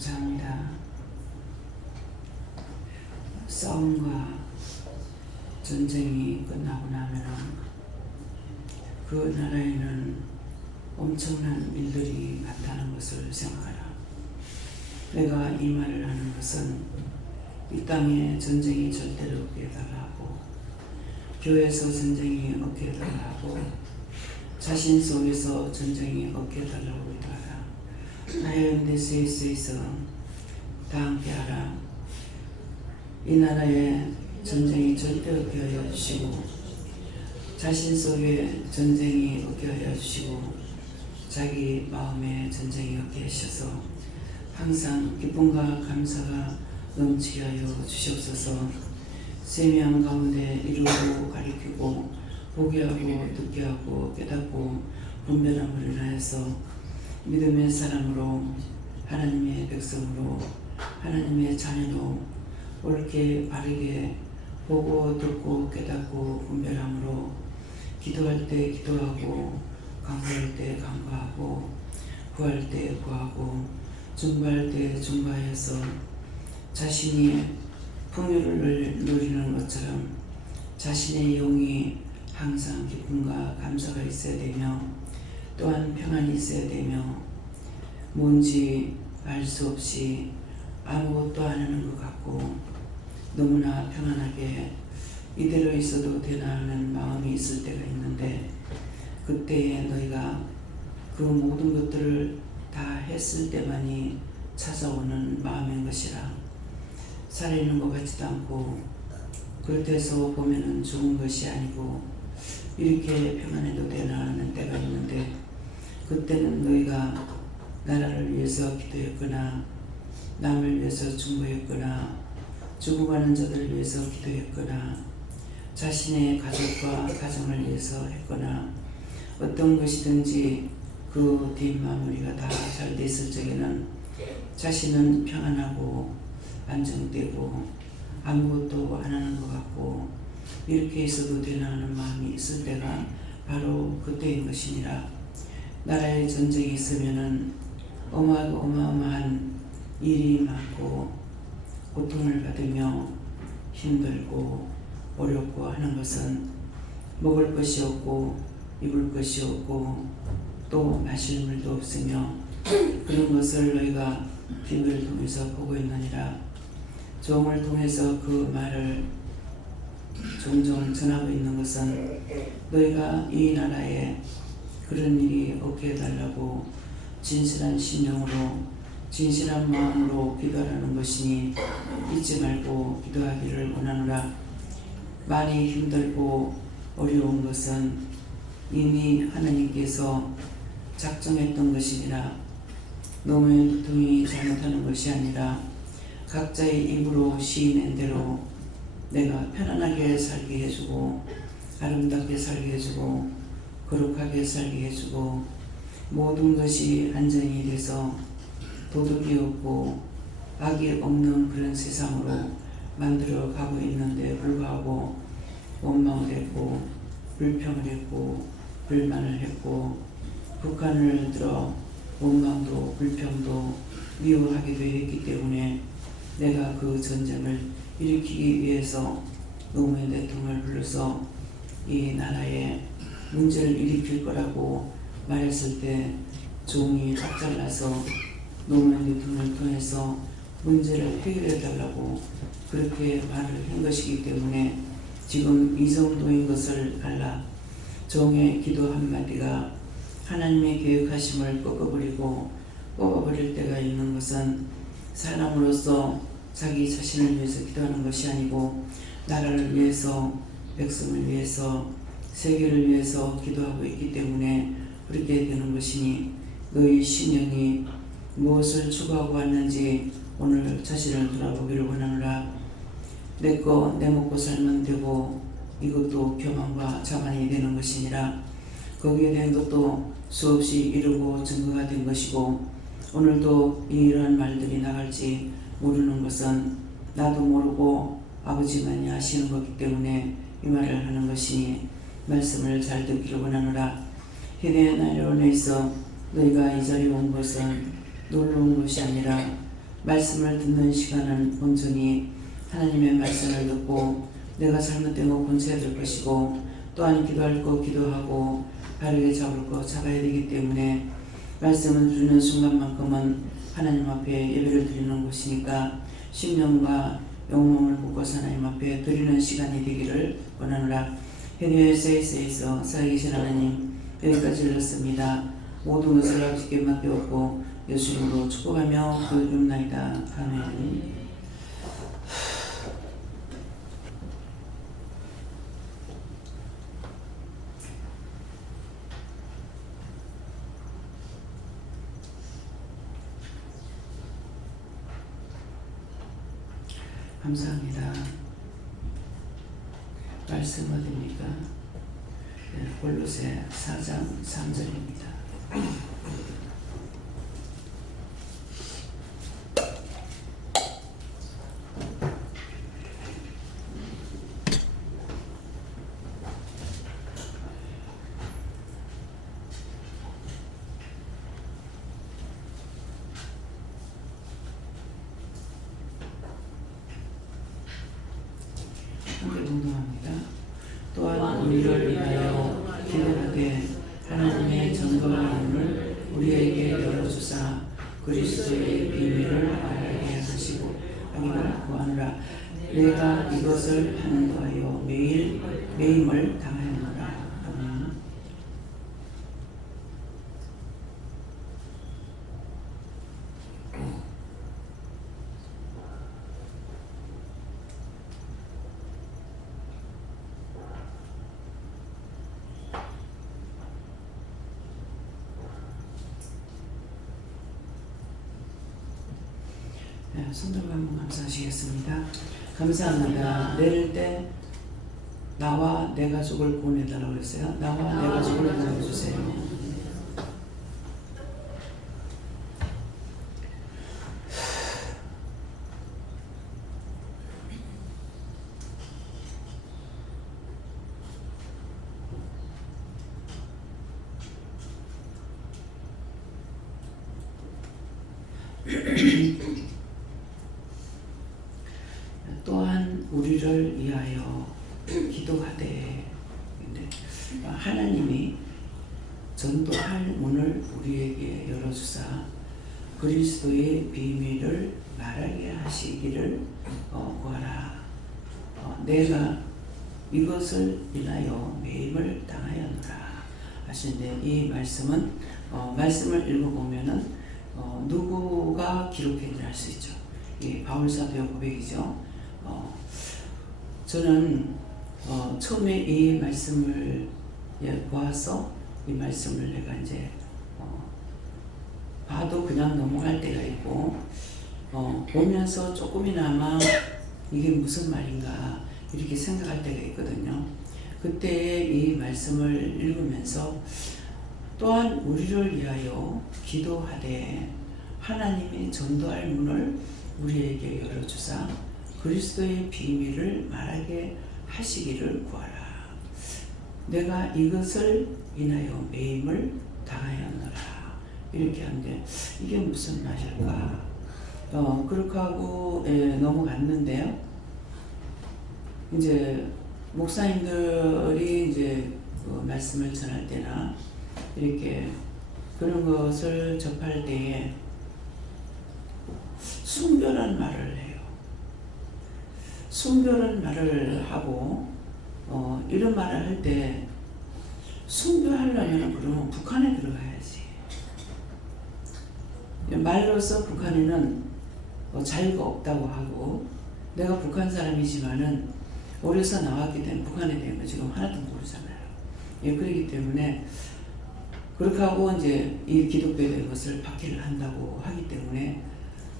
감사합니다. 싸움과 전쟁이 끝나고 나면은 그 나라에는 엄청난 일들이 많다는 것을 생각하라. 내가 이 말을 하는 것은 이 땅에 전쟁이 절대로 없게 해달라 하고, 교회에서 전쟁이 없게 해달라 하고, 자신 속에서 전쟁이 없게 해달라고 기도하라. 나의 은대세에서 다 함께하라. 이 나라에 전쟁이 절대 없게 하여 주시고, 자신 속에 전쟁이 없게 하여 주시고, 자기 마음에 전쟁이 없게 하셔서 항상 기쁨과 감사가 넘치게 하여 주시옵소서. 세미한 가운데 이루고 가리키고 보게 하고 듣게 하고 깨닫고 분별함을 인하여서 믿음의 사람으로, 하나님의 백성으로, 하나님의 자녀로 옳게 바르게 보고 듣고 깨닫고 분별함으로 기도할 때 기도하고, 간구할 때 간구하고, 구할 때 구하고, 중보할 때 중보하여서 자신이 풍요를 누리는 것처럼 자신의 영이 항상 기쁨과 감사가 있어야 되며, 또한 평안이 있어야 되며, 뭔지 알 수 없이 아무것도 안 하는 것 같고 너무나 평안하게 이대로 있어도 되나 하는 마음이 있을 때가 있는데, 그때에 너희가 그 모든 것들을 다 했을 때만이 찾아오는 마음인 것이라. 살아있는 것 같지도 않고 겉에서 보면은 좋은 것이 아니고 이렇게 평안해도 되나 하는 때가 있는데, 그때는 너희가 나라를 위해서 기도했거나 남을 위해서 중보했거나 죽어가는 자들을 위해서 기도했거나 자신의 가족과 가정을 위해서 했거나 어떤 것이든지 그 뒷마무리가 다 잘 됐을 적에는 자신은 평안하고 안정되고 아무것도 안 하는 것 같고 이렇게 있어도 되나 하는 마음이 있을 때가 바로 그때인 것이니라. 나라에 전쟁이 있으면은 어마어마한 일이 많고 고통을 받으며 힘들고 어렵고 하는 것은 먹을 것이 없고 입을 것이 없고 또 마실 물도 없으며 그런 것을 너희가 TV를 통해서 보고 있느니라. 종을 통해서 그 말을 종종 전하고 있는 것은 너희가 이 나라에 그런 일이 없게 해달라고 진실한 심령으로 진실한 마음으로 기도하라는 것이니 잊지 말고 기도하기를 원하노라. 많이 힘들고 어려운 것은 이미 하나님께서 작정했던 것이니라. 너무의 고통이 잘못하는 것이 아니라 각자의 입으로 시인한 대로 내가 편안하게 살게 해주고 아름답게 살게 해주고 거룩하게 살게 해주고 모든 것이 안전이 돼서 도덕이 없고 악이 없는 그런 세상으로 만들어 가고 있는데 불구하고 원망을 했고 불평을 했고 불만을 했고 북한을 들어 원망도 불평도 미워하기도 했기 때문에 내가 그 전쟁을 일으키기 위해서 노무현 대통령을 불러서 이 나라에 문제를 일으킬 거라고 말했을 때 종이 박살나서 노무현 대통령을 통해서 문제를 해결해 달라고 그렇게 말을 한 것이기 때문에 지금 이 정도인 것을 알라. 종의 기도 한마디가 하나님의 계획하심을 꺾어버릴 때가 있는 것은 사람으로서 자기 자신을 위해서 기도하는 것이 아니고 나라를 위해서, 백성을 위해서, 세계를 위해서 기도하고 있기 때문에 그렇게 되는 것이니 너희 심령이 무엇을 추구하고 왔는지 오늘 자신을 돌아보기를 원하노라. 내거 내 먹고 살면 되고 이것도 교만과 자만이 되는 것이니라. 거기에 대한 것도 수없이 이루고 증거가 된 것이고 오늘도 이러한 말들이 나갈지 모르는 것은 나도 모르고 아버지만이 하시는 것이기 때문에 이 말을 하는 것이니 말씀을 잘 듣기를 원하노라. 희대의 나라로 인해서 너희가 이 자리에 온 것은 놀러 온 것이 아니라 말씀을 듣는 시간은 온전히 하나님의 말씀을 듣고 내가 잘못된 거 본쳐야 될 것이고 또한 기도할 거 기도하고 바르게 잡을 거 잡아야 되기 때문에 말씀을 듣는 순간만큼은 하나님 앞에 예배를 드리는 것이니까 심령과 영혼을 묶어서 하나님 앞에 드리는 시간이 되기를 원하노라. 해외 세이스에서 살아계신 하나님, 여기까지 일렀습니다. 모든 것을 아버지께 맡겨오고 예수님으로 축복하며 기도드립나이다. 아멘. 감사합니다. 말씀 어디입니까? 네, 골로새 4장 3절입니다. 함께 동동합니다. 또한 우리를 위하여 기도하되 하나님의 전거함을 우리에게 열어주사 그리스도의 비밀을 알게 하시고 하기를 구하노라. 내가 이것을 하는 거하여 매임을 당하였노라. 아멘. 네, 손들고 한번 감사하시겠습니다. 감사합니다. 내릴 때 나와 내 가족을 보내달라고 했어요. 나와 내 가족을 보내주세요. 또한 우리를 위하여 기도하되 하나님이 전도할 문을 우리에게 열어주사 그리스도의 비밀을 말하게 하시기를 구하라. 내가 이것을 인하여 매임을 당하였노라 하시는데 이 말씀은 말씀을 읽어보면은 누구가 기록했는지 알 수 있죠. 이 바울사도의 고백이죠. 저는 처음에 이 말씀을 보아서 이 말씀을 내가 이제 봐도 그냥 넘어갈 때가 있고 보면서 조금이나마 이게 무슨 말인가 이렇게 생각할 때가 있거든요. 그때 이 말씀을 읽으면서 또한 우리를 위하여 기도하되 하나님이 전도할 문을 우리에게 열어주사 그리스도의 비밀을 말하게 하시기를 구하라. 내가 이것을 인하여 매임을 당하였노라. 이렇게 하는데 이게 무슨 말일까? 그렇게 하고 넘어갔는데요. 이제 목사님들이 이제 그 말씀을 전할 때나 이렇게 그런 것을 접할 때에 순교란 말을 해요. 순교란 말을 하고 이런 말을 할 때 순교하려면 그러면 북한에 들어가야지. 말로서 북한에는 자유가 없다고 하고 내가 북한 사람이지만은 어려서 나왔기 때문에 북한에 대한 거 지금 하나도 모르잖아요. 예, 그렇기 때문에 그렇게 하고 이제 이 기독교에 대한 것을 박해를 한다고 하기 때문에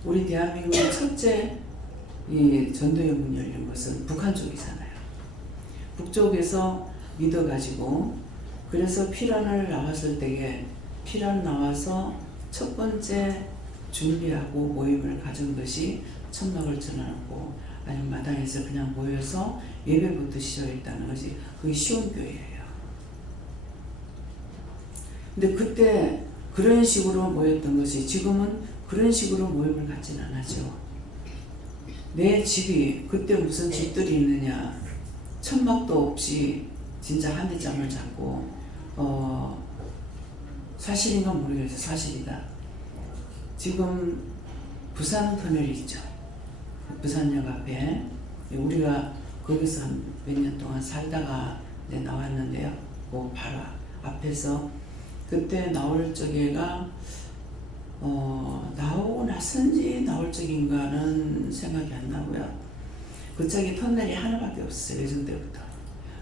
우리 대한민국의 첫째 이 전도의 문이 열린 것은 북한 쪽이잖아요. 북쪽에서 믿어가지고 그래서 피란을 나왔을 때에 피란 나와서 첫 번째 준비하고 모임을 가진 것이 천막을 쳐놓고 아니면 마당에서 그냥 모여서 예배부터 시작했다는 것이 그게 시온교회예요. 근데 그때 그런 식으로 모였던 것이 지금은 그런 식으로 모임을 갖진 않았죠. 내 집이 그때 무슨 집들이 있느냐, 천막도 없이 진짜 한 대장을 잡고 사실인가 모르겠어요. 사실이다. 지금 부산 터널이 있죠. 부산역 앞에 우리가 거기서 한 몇 년 동안 살다가 나왔는데요. 그 바로 앞에서 그때 나올 적에가 나오고 나선지 나올 적인가는 생각이 안 나고요. 그 짝이 터널이 하나밖에 없었어요. 예전 때부터.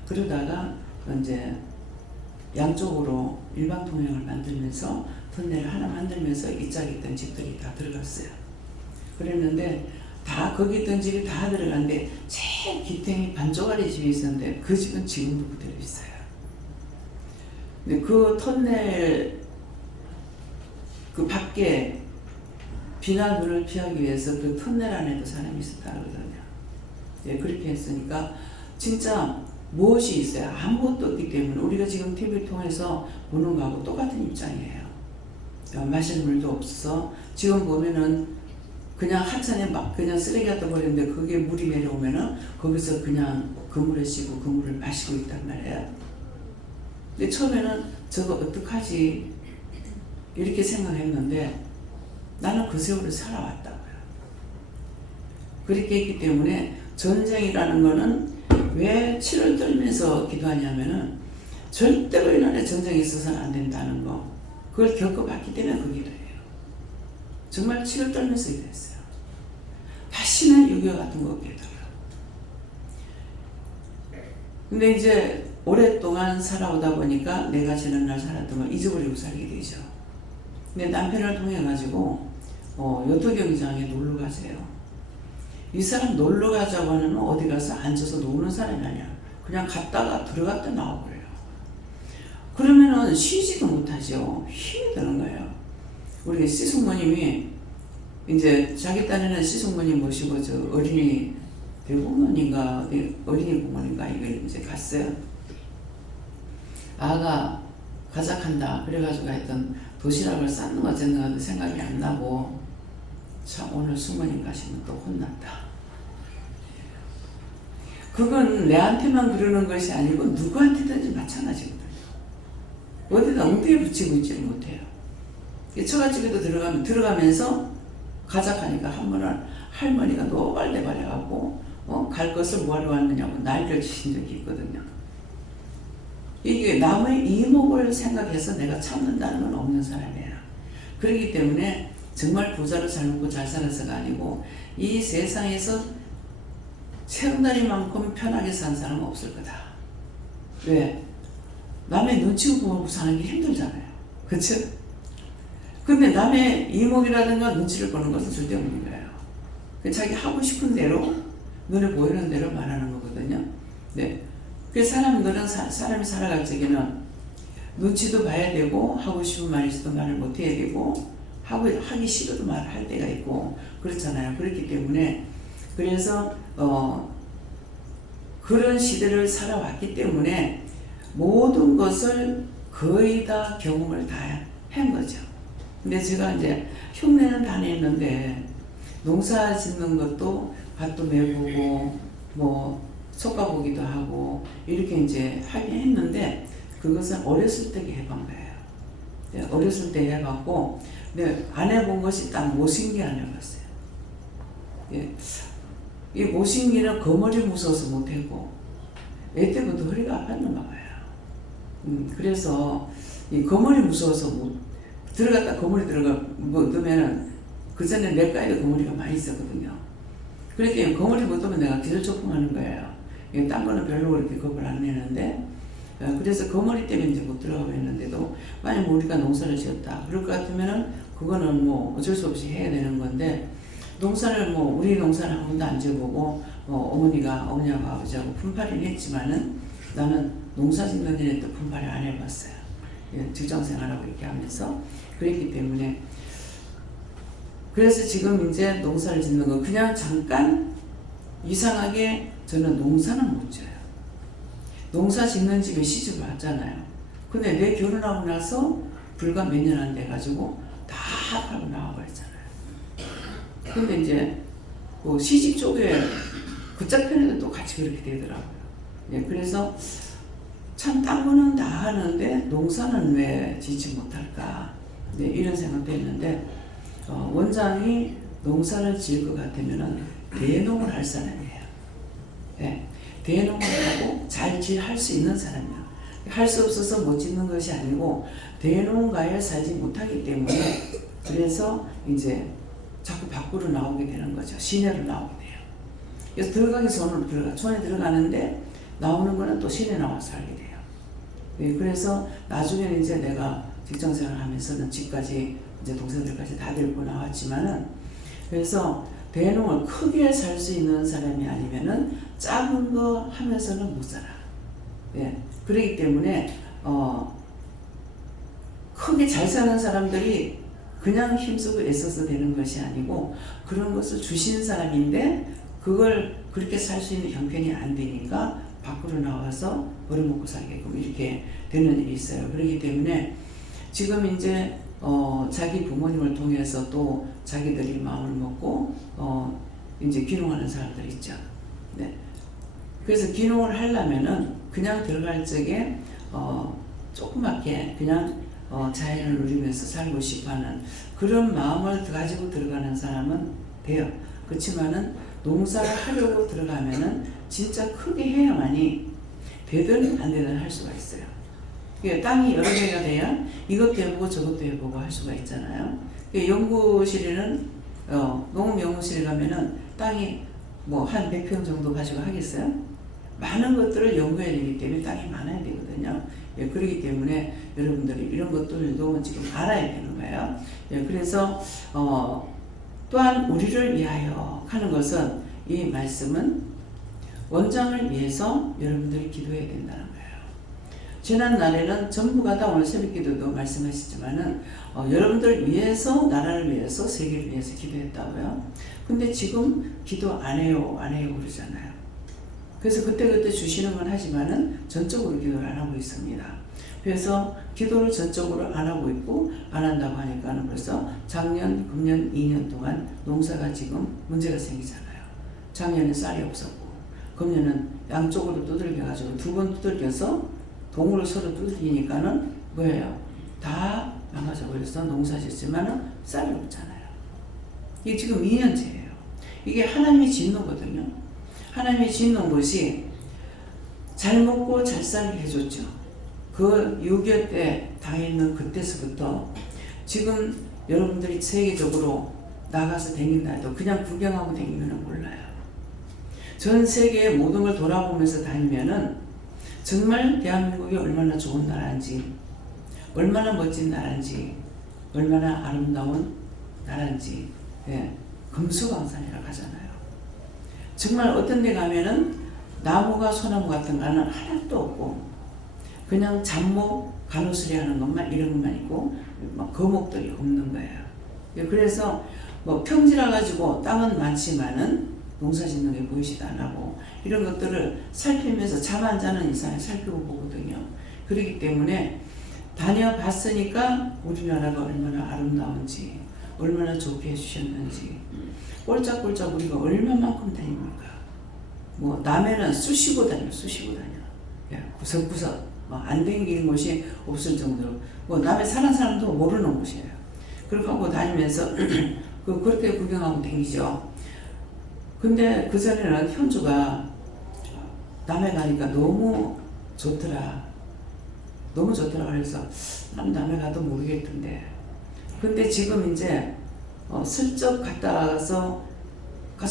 그러다가 이제 양쪽으로 일방통행을 만들면서 터널을 하나 만들면서 이 짝에 있던 집들이 다 들어갔어요. 그랬는데 다 거기 있던 집이 다 들어갔는데 제일 기탱이 반쪽짜리 집이 있었는데 그 집은 지금도 그대로 있어요. 근데 그 터널 그 밖에 비나 눈을 피하기 위해서 그 터널 안에도 사람이 있었다 그러거든요. 예, 그렇게 했으니까 진짜 무엇이 있어요? 아무것도 없기 때문에 우리가 지금 TV를 통해서 보는 거하고 똑같은 입장이에요. 마실 물도 없어서 지금 보면은 그냥 하천에 막 그냥 쓰레기 갖다 버리는데 그게 물이 내려오면은 거기서 그냥 그 물에 씻고 그 물을 마시고 있단 말이에요. 근데 처음에는 저거 어떡하지 이렇게 생각했는데 나는 그 세월을 살아왔다고요. 그렇게 했기 때문에 전쟁이라는 거는 왜 치를 떨면서 기도하냐면은 절대로 이 나라에 전쟁이 있어서는 안 된다는 거 그걸 겪어봤기 때문에 그 기도예요. 정말 치를 떨면서 기도했어요. 다시는 6.25 같은 거 없겠다고요. 근데 이제 오랫동안 살아오다 보니까 내가 지난날 살았던 걸 잊어버리고 살게 되죠. 근데 남편을 통해 가지고 요트 경기장에 놀러 가세요. 이 사람 놀러 가자고 하면 어디 가서 앉아서 노는 사람이 아니야. 그냥 갔다가 들어갔다 나오고요. 그러면은 쉬지도 못하죠. 힘이 드는 거예요. 우리 시숙모님이 이제 자기 딴에는 시숙모님 모시고 저 어린이 대공원인가 어린이 공원인가 이걸 이제 갔어요. 아가 가작한다 그래가지고 하여튼 도시락을 쌌는가 쨌는가 생각이 안 나고 참 오늘 숙모님 가시면 또 혼난다. 그건 내한테만 그러는 것이 아니고 누구한테든지 마찬가지거든요. 어디다 엉덩이에 붙이고 있지를 못해요. 처갓집에도 들어가면서 가작하니까 한 번은 할머니가 노발대발 해갖고 갈 것을 뭐하러 왔느냐고 날개를 치신 적이 있거든요. 이게 남의 이목을 생각해서 내가 참는다는 건 없는 사람이에요. 그렇기 때문에 정말 부자로 잘 먹고 잘 살아서가 아니고 이 세상에서 채운다리만큼 편하게 산 사람은 없을 거다. 왜? 남의 눈치 보고 사는 게 힘들잖아요. 그렇죠? 근데 남의 이목이라든가 눈치를 보는 것은 절대 없는 거예요. 자기 하고 싶은 대로 눈에 보이는 대로 말하는 거거든요. 네. 그 사람들은 사람이 살아갈 적에는 눈치도 봐야 되고 하고 싶은 말이 있어도 말을 못 해야 되고 하기 싫어도 말을 할 때가 있고 그렇잖아요. 그렇기 때문에 그래서 그런 시대를 살아왔기 때문에 모든 것을 거의 다 경험을 다 한 거죠. 근데 제가 이제 흉내는 다 냈는데 농사 짓는 것도 밭도 매보고 뭐 솎아보기도 하고 이렇게 이제 하긴 했는데 그것은 어렸을 때 해본 거예요. 어렸을 때 해봤고 근데 안 해본 것이 딱 모신기 안 해봤어요. 이 모신기는 거머리 무서워서 못하고 애 때부터 허리가 아팠는가 봐요. 그래서 이 거머리 무서워서 들어갔다 거머리 넣으면은 그 전에 내과에도 거머리가 많이 있었거든요. 그러니까 거머리 못 넣으면 내가 기절초풍하는 거예요. 딴 거는 별로 그렇게 겁을 안 내는데 그래서 거머리 때문에 이제 못 들어가고 했는데도 만약 우리가 농사를 지었다 그럴 것 같으면은 그거는 뭐 어쩔 수 없이 해야 되는 건데 농사를 뭐 우리 농사를 한 번도 안 지어보고 어머니하고 아버지하고 품팔이는 했지만은 나는 농사 짓는 일에 또 품팔이 안 해봤어요. 직장생활하고 이렇게 하면서 그랬기 때문에 그래서 지금 이제 농사를 짓는 거 그냥 잠깐 이상하게 저는 농사는 못 지어요. 농사 짓는 집에 시집 왔잖아요. 근데 내 결혼하고 나서 불과 몇 년 안 돼가지고 다 팔고 나와버렸잖아요. 근데 이제 그 시집 쪽에 그짝편에도 또 같이 그렇게 되더라고요. 예, 그래서 참 딴 거는 다 하는데 농사는 왜 짓지 못할까? 네, 이런 생각도 했는데 원장이 농사를 지을 것 같으면은 대농을 할 사람이에요. 예, 대농을 하고 잘 할 수 있는 사람이에요. 할 수 없어서 못 짓는 것이 아니고 대농가에 살지 못하기 때문에 그래서 이제 자꾸 밖으로 나오게 되는 거죠. 시내로 나오게 돼요. 그래서 들어가기 손에 들어가는데 나오는 거는 또 시내 나와서 살게 돼요. 예, 그래서 나중에는 이제 내가 직장생활 하면서는 집까지 이제 동생들까지 다 데리고 나왔지만은 그래서 대농을 크게 살 수 있는 사람이 아니면은 작은 거 하면서는 못 살아. 예, 그렇기 때문에 크게 잘 사는 사람들이 그냥 힘쓰고 애써서 되는 것이 아니고 그런 것을 주신 사람인데 그걸 그렇게 살 수 있는 형편이 안 되니까 밖으로 나와서 벌어먹고 살게끔 이렇게 되는 일이 있어요. 그렇기 때문에 지금 이제 자기 부모님을 통해서 또 자기들이 마음을 먹고 이제 귀농하는 사람들 있죠. 네. 그래서 귀농을 하려면은 그냥 들어갈 적에 조그맣게 그냥 자연을 누리면서 살고 싶어하는 그런 마음을 가지고 들어가는 사람은 돼요. 그렇지만은 농사를 하려고 들어가면은 진짜 크게 해야만이 되든 안 되든 할 수가 있어요. 땅이 여러 개가 돼야 이것도 해보고 저것도 해보고 할 수가 있잖아요. 연구실에는 농업연구실에 가면은 땅이 뭐 한 100평 정도 가지고 하겠어요? 많은 것들을 연구해야 되기 때문에 땅이 많아야 되거든요. 예, 그렇기 때문에 여러분들이 이런 것들도 지금 알아야 되는 거예요. 예, 그래서 또한 우리를 위하여 하는 것은 이 말씀은 원장을 위해서 여러분들이 기도해야 된다는 거예요. 지난날에는 전부가 다 오늘 새벽기도도 말씀하시지만은 여러분들 위해서 나라를 위해서 세계를 위해서 기도했다고요. 근데 지금 기도 안 해요 그러잖아요. 그래서 그때그때 주시는 건 하지만은 전적으로 기도를 안 하고 있습니다. 그래서 기도를 전적으로 안 하고 있고 안 한다고 하니까는 벌써 작년, 금년, 2년 동안 농사가 지금 문제가 생기잖아요. 작년에 쌀이 없었고 금년은 양쪽으로 두들겨가지고 두 번 두들겨서 동으로 서로 두들기니까는 뭐예요? 다 망가져버려서 농사 짓지만은 쌀이 없잖아요. 이게 지금 2년째예요. 이게 하나님이 짓는 거거든요. 하나님이 짓는 것이 잘 먹고 잘 살게 해줬죠. 그 6.25 때 당했는 그때서부터 지금 여러분들이 세계적으로 나가서 다닌다 해도 그냥 구경하고 다니면 몰라요. 전 세계의 모든 걸 돌아보면서 다니면은 정말 대한민국이 얼마나 좋은 나라인지, 얼마나 멋진 나라인지, 얼마나 아름다운 나라인지, 예, 금수강산이라고 하잖아요. 정말 어떤 데 가면은 나무가 소나무 같은 거는 하나도 없고 그냥 잡목 가로수리 하는 것만 이런 것만 있고 막 거목들이 없는 거예요. 그래서 뭐 평지라 가지고 땅은 많지만은 농사 짓는 게 보이지도 안 하고 이런 것들을 살피면서 잠 안 자는 이상에 살피고 보거든요. 그렇기 때문에 다녀봤으니까 우리나라가 얼마나 아름다운지 얼마나 좋게 해주셨는지 꼴짝꼴짝 우리가 얼마만큼 다닙니까? 뭐 남해는 쑤시고 다녀. 예, 구석구석 안 댕기는 곳이 없을 정도로 뭐 남해 사는 사람도 모르는 곳이에요. 그렇게 하고 다니면서 그렇게 구경하고 다니죠. 근데 그전에는 현주가 남해 가니까 너무 좋더라 그래서 난 남해 가도 모르겠던데 근데 지금 이제 슬쩍 가서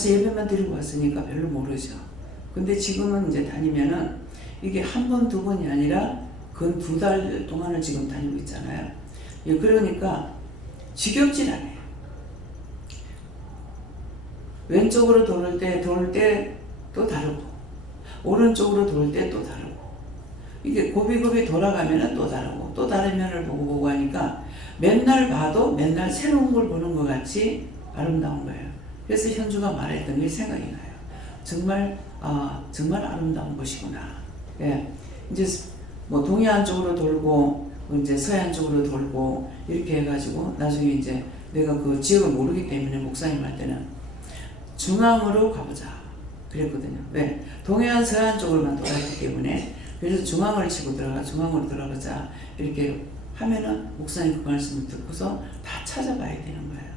예배만 드리고 왔으니까 별로 모르죠. 근데 지금은 이제 다니면은 이게 한 번, 두 번이 아니라 근 2달 동안을 지금 다니고 있잖아요. 예, 그러니까 지겹질 않아요. 왼쪽으로 돌을 때 또 다르고 오른쪽으로 돌 때 또 다르고 이게 고비고비 돌아가면은 또 다르고 또 다른 면을 보고 하니까 맨날 봐도 맨날 새로운 걸 보는 것 같이 아름다운 거예요. 그래서 현주가 말했던 게 생각이 나요. 정말 아름다운 곳이구나. 예, 이제 뭐 동해안 쪽으로 돌고 이제 서해안 쪽으로 돌고 이렇게 해가지고 나중에 이제 내가 그 지역을 모르기 때문에 목사님한테는 중앙으로 가보자 그랬거든요. 왜? 동해안 서해안 쪽으로만 돌았기 때문에. 그래서 중앙을 치고 중앙으로 들어가자 이렇게 하면은 목사님 그 말씀을 듣고서 다 찾아가야 되는 거예요.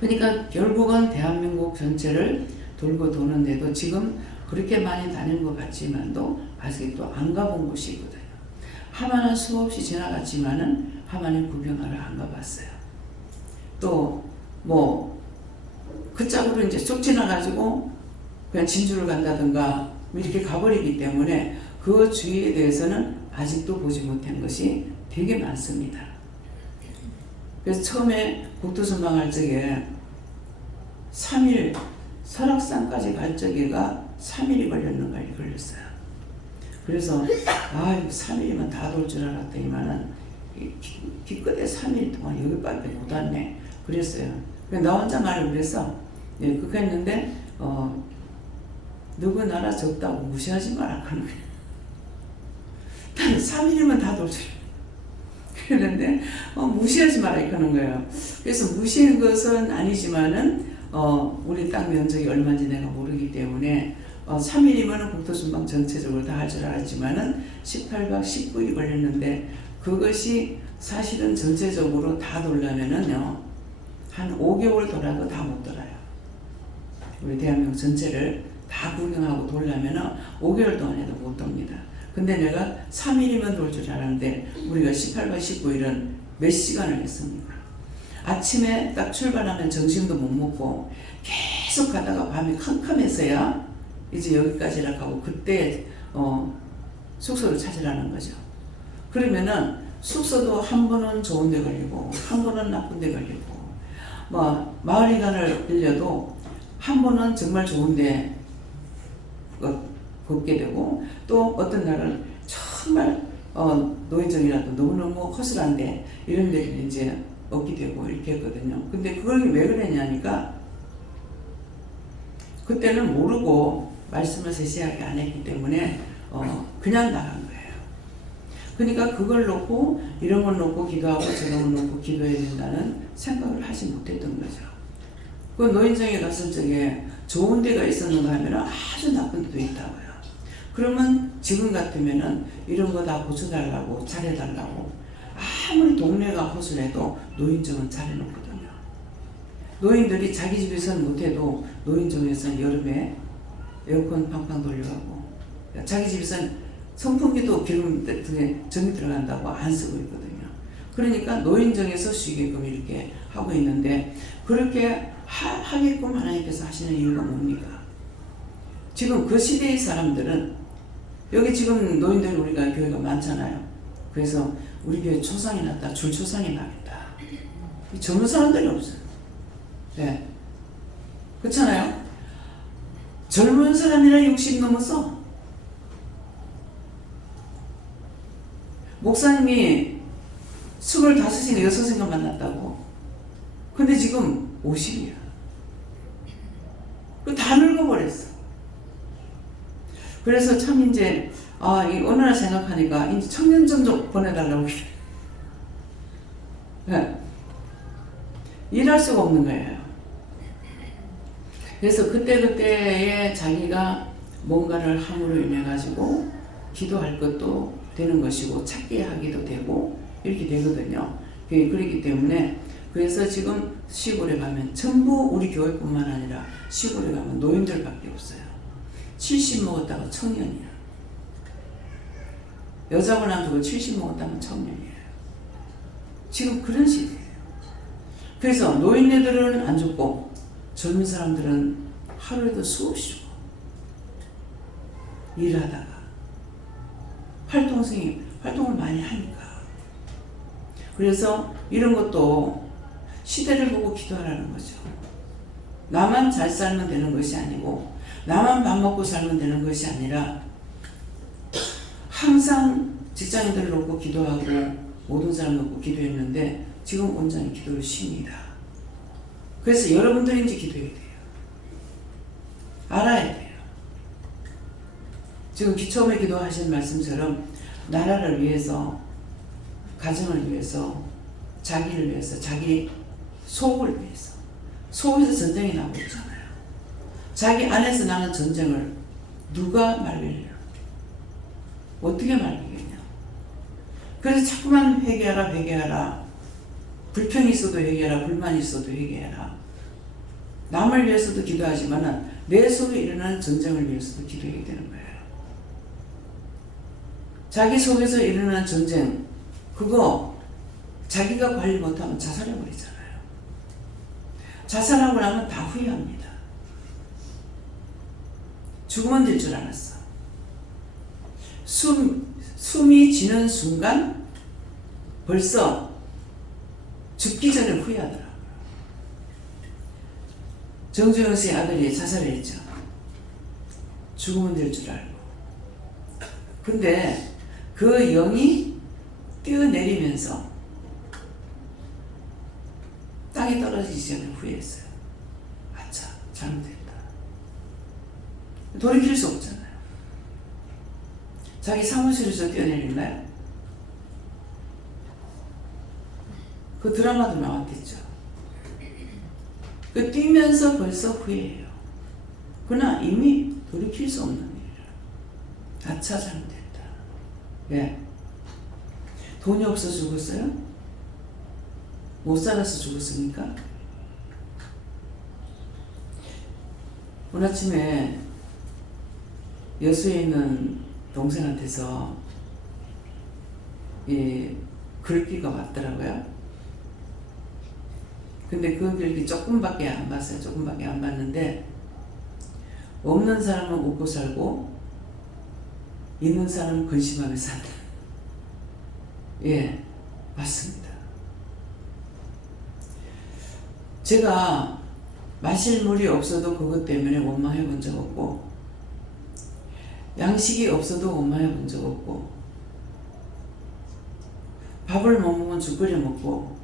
그러니까 결국은 대한민국 전체를 돌고 도는데도 지금 그렇게 많이 다닌 것 같지만도 아직도 안 가본 곳이 있거든요. 하만은 수없이 지나갔지만은 하만의 구경하러 안 가봤어요. 또 뭐 그 짝으로 이제 쭉 지나가지고 그냥 진주를 간다든가 이렇게 가버리기 때문에 그 주위에 대해서는 아직도 보지 못한 것이 되게 많습니다. 그래서 처음에 국토선방 할 적에 3일 설악산까지 갈 적에가 3일이 걸렸는가 걸렸어요. 그래서 3일이면 다 돌 줄 알았더니만은 기껏해 3일 동안 여기밖에 못 왔네 그랬어요. 나 혼자 말을 그랬어. 예, 그렇게 했는데 누구 나라 적다고 무시하지 마라 그러는 거예요. 나는 3일이면 다 돌 줄 그랬는데 무시하지 마라 그러는 거예요. 그래서 무시한 것은 아니지만은 우리 땅 면적이 얼마인지 내가 모르기 때문에 3일이면 국토순방 전체적으로 다 할 줄 알았지만은 18박 19일이 걸렸는데 그것이 사실은 전체적으로 다 돌려면은요 한 5개월 돌아도 다 못 돌아요. 우리 대한민국 전체를 다 구경하고 돌려면은 5개월 동안에도 못 돕니다. 근데 내가 3일이면 돌 줄 알았는데 우리가 18박 19일은 몇 시간을 했습니까? 아침에 딱 출발하면 점심도 못 먹고 계속 가다가 밤이 캄캄해서야 이제 여기까지라고 하고 그때 숙소를 찾으라는 거죠. 그러면은 숙소도 한 번은 좋은 데 걸리고 한 번은 나쁜 데 걸리고 뭐 마을이관을 빌려도 한 번은 정말 좋은 데 걷게 되고 또 어떤 날은 정말 노인정이라도 너무너무 허술한데 이런 데를 이제 얻게 되고 이렇게 했거든요. 근데 그걸 왜 그랬냐니까 그때는 모르고 말씀을 세세하게 안 했기 때문에 그냥 나간 거예요. 그러니까 그걸 놓고 이런 걸 놓고 기도하고 저런 걸 놓고 기도해야 된다는 생각을 하지 못했던 거죠. 그 노인정에 갔을 적에 좋은 데가 있었는가 하면 아주 나쁜 데도 있다고요. 그러면 지금 같으면은 이런 거 다 고쳐달라고 잘해달라고 아무리 동네가 허술해도 노인정은 잘해놓거든요. 노인들이 자기 집에서는 못해도 노인정에서는 여름에 에어컨 팡팡 돌려가고 자기 집에서는 선풍기도 기름 등에 전기 들어간다고 안 쓰고 있거든요. 그러니까 노인정에서 쉬게끔 이렇게 하고 있는데 그렇게 하게끔 하나님께서 하시는 이유가 뭡니까? 지금 그 시대의 사람들은 여기 지금 노인들이 우리가 교회가 많잖아요. 그래서 우리 교회 초상이 났다. 줄초상이 나겠다. 젊은 사람들이 없어요. 네. 그렇잖아요. 젊은 사람이라 60 넘었어. 목사님이 25인가 6인가 만났다고. 근데 지금 50이야. 다 늙어버렸어. 그래서 참 이제 이 어느 날 생각하니까 이제 청년전 좀 보내달라고 네. 일할 수가 없는 거예요. 그래서 그때그때에 자기가 뭔가를 함으로 인해 가지고 기도할 것도 되는 것이고 찾게 하기도 되고 이렇게 되거든요. 그렇기 때문에 그래서 지금 시골에 가면 전부 우리 교회뿐만 아니라 시골에 가면 노인들밖에 없어요. 70 먹었다가 청년이야. 여자분 안 두고 70 먹었다면 청년이에요. 지금 그런 시대예요. 그래서 노인네들은 안 죽고 젊은 사람들은 하루에도 수없이 죽어. 일하다가 활동을 많이 하니까. 그래서 이런 것도 시대를 보고 기도하라는 거죠. 나만 잘 살면 되는 것이 아니고 나만 밥 먹고 살면 되는 것이 아니라 항상 직장인들을 놓고 기도하고 모든 사람 놓고 기도했는데 지금 온전히 기도를 쉽니다. 그래서 여러분들이 이제 기도해야 돼요. 알아야 돼요. 지금 처음에 기도하신 말씀처럼 나라를 위해서, 가정을 위해서, 자기를 위해서, 자기 속을 위해서. 속에서 전쟁이 나고 있잖아요. 자기 안에서 나는 전쟁을 누가 말리려고? 어떻게 말리겠냐? 그래서 자꾸만 회개하라, 회개하라. 불평이 있어도 회개하라, 불만이 있어도 회개하라. 남을 위해서도 기도하지만 내 속에 일어나는 전쟁을 위해서도 기도해야 되는 거예요. 자기 속에서 일어나는 전쟁, 그거 자기가 관리 못하면 자살해버리잖아요. 자살하고 나면 다 후회합니다. 죽으면 될 줄 알았어. 숨이 지는 순간 벌써 죽기 전에 후회하더라고요. 정주영 씨 아들이 자살을 했죠. 죽으면 될 줄 알고. 근데 그 영이 뛰어내리면서 땅에 떨어지기 전에 후회했어요. 아차, 잘못했다. 돌이킬 수 없잖아요. 자기 사무실에서 뛰어내릴까요? 그 드라마도 나왔겠죠. 그 뛰면서 벌써 후회해요. 그러나 이미 돌이킬 수 없는 일이라. 아차, 잘못했다. 왜? 돈이 없어 죽었어요? 못 살아서 죽었습니까? 오늘 아침에 여수에 있는 동생한테서 글귀가 왔더라고요. 근데 그 글귀 조금밖에 안 봤어요. 조금밖에 안 봤는데, 없는 사람은 웃고 살고 있는 사람은 근심하며 산다. 예, 맞습니다. 제가 마실 물이 없어도 그것 때문에 원망해 본 적 없고, 양식이 없어도 원망해 본 적 없고, 밥을 못 먹으면 죽 끓여 먹고,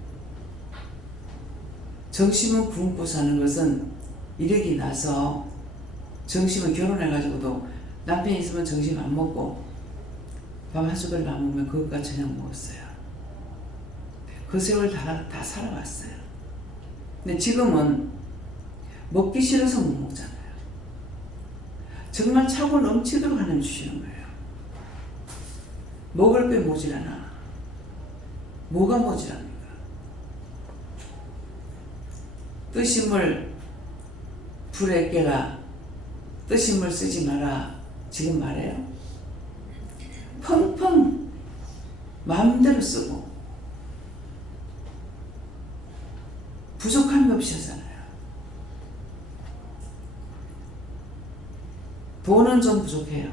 정심은 굶고 사는 것은 이력이 나서, 정심은 결혼해가지고도 남편이 있으면 정심 안 먹고 밥 한 숟가락 안 먹으면 그것과 저녁 먹었어요. 그 세월 다 살아왔어요. 근데 지금은 먹기 싫어서 못 먹잖아요. 정말 차고 넘치도록 하나님 주시는 거예요. 먹을 게 모자라나? 뭐가 모자랍니까? 뜨신 물 불에 깨라, 뜨신 물 쓰지 마라, 지금 말해요? 펑펑 마음대로 쓰고 부족함이 없이 하잖아요. 돈은 좀 부족해요.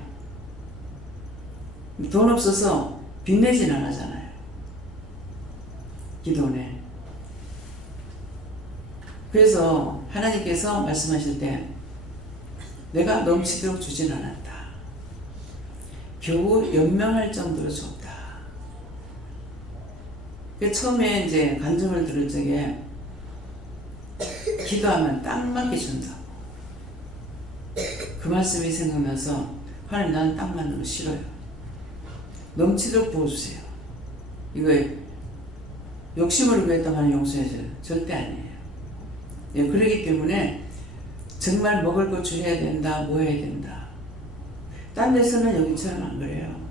돈 없어서 빚내진 안 하잖아요. 기도네. 그래서 하나님께서 말씀하실 때 내가 넘치도록 주진 않았다. 겨우 연명할 정도로 줬다. 처음에 이제 간증을 들을 적에 기도하면 딱 맞게 준다고. 그 말씀이 생각나서 하나님, 나는 딱 맞는 거 싫어요. 넘치도록 부어주세요. 이거 욕심을 구했다고 하는 용서해줘요. 절대 아니에요. 예, 그렇기 때문에 정말 먹을 거 줄여야 된다, 뭐 해야 된다. 딴 데서는 여기처럼 안 그래요.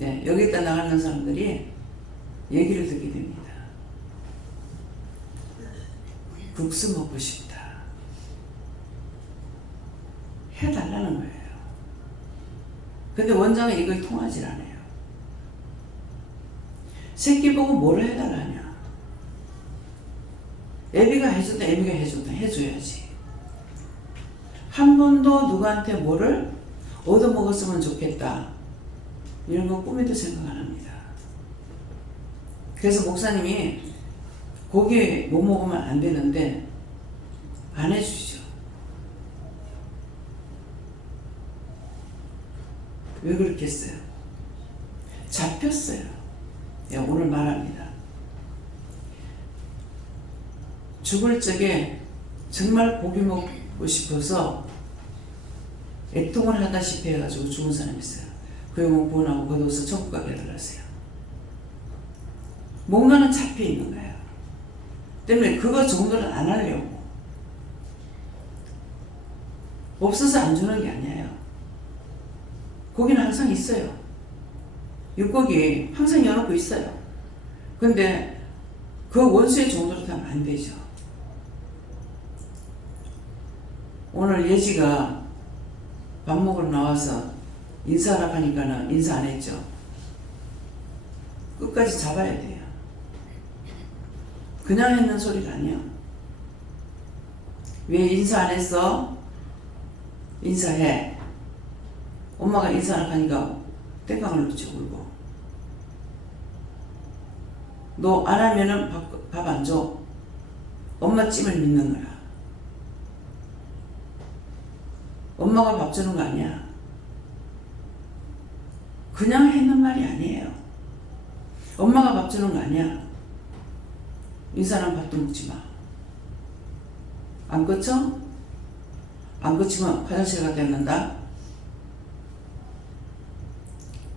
예, 여기다 나가는 사람들이 얘기를 듣게 됩니다. 국수 먹고 싶다. 해달라는 거예요. 근데 원장은 이걸 통하질 않아요. 새끼 보고 뭐를 해달라냐. 애비가 해줬다, 애비가 해줬다, 해줘야지. 한 번도 누구한테 뭐를 얻어먹었으면 좋겠다, 이런 거 꿈에도 생각 안 합니다. 그래서 목사님이 고기 못 먹으면 안 되는데 안 해주시죠. 왜 그렇겠어요? 잡혔어요. 예, 오늘 말합니다. 죽을 적에 정말 고기 먹고 싶어서 애통을 하다시피 해가지고 죽은 사람이 있어요. 그 영혼 구원하고 거둬서 천국 가게 해달라세요. 뭔가는 잡혀 있는 거예요. 때문에 그거 정도는 안 하려고. 없어서 안 주는 게 아니에요. 고기는 항상 있어요. 육고기 항상 여놓고 있어요. 근데 그 원수의 정도로 하면 안 되죠. 오늘 예지가 밥 먹으러 나와서 인사하라고 하니까는 인사 안 했죠. 끝까지 잡아야 돼요. 그냥 했는 소리가 아니야. 왜 인사 안 했어? 인사해. 엄마가 인사하라고 하니까 땡깡을 놓치고 울고. 너 안 하면은 밥 안 줘. 엄마 찜을 믿는 거야. 엄마가 밥 주는 거 아니야. 그냥 했는 말이 아니에요. 엄마가 밥 주는 거 아니야. 인사는 밥도 먹지 마. 안 거쳐? 안 거치면 화장실 갔다 있는다.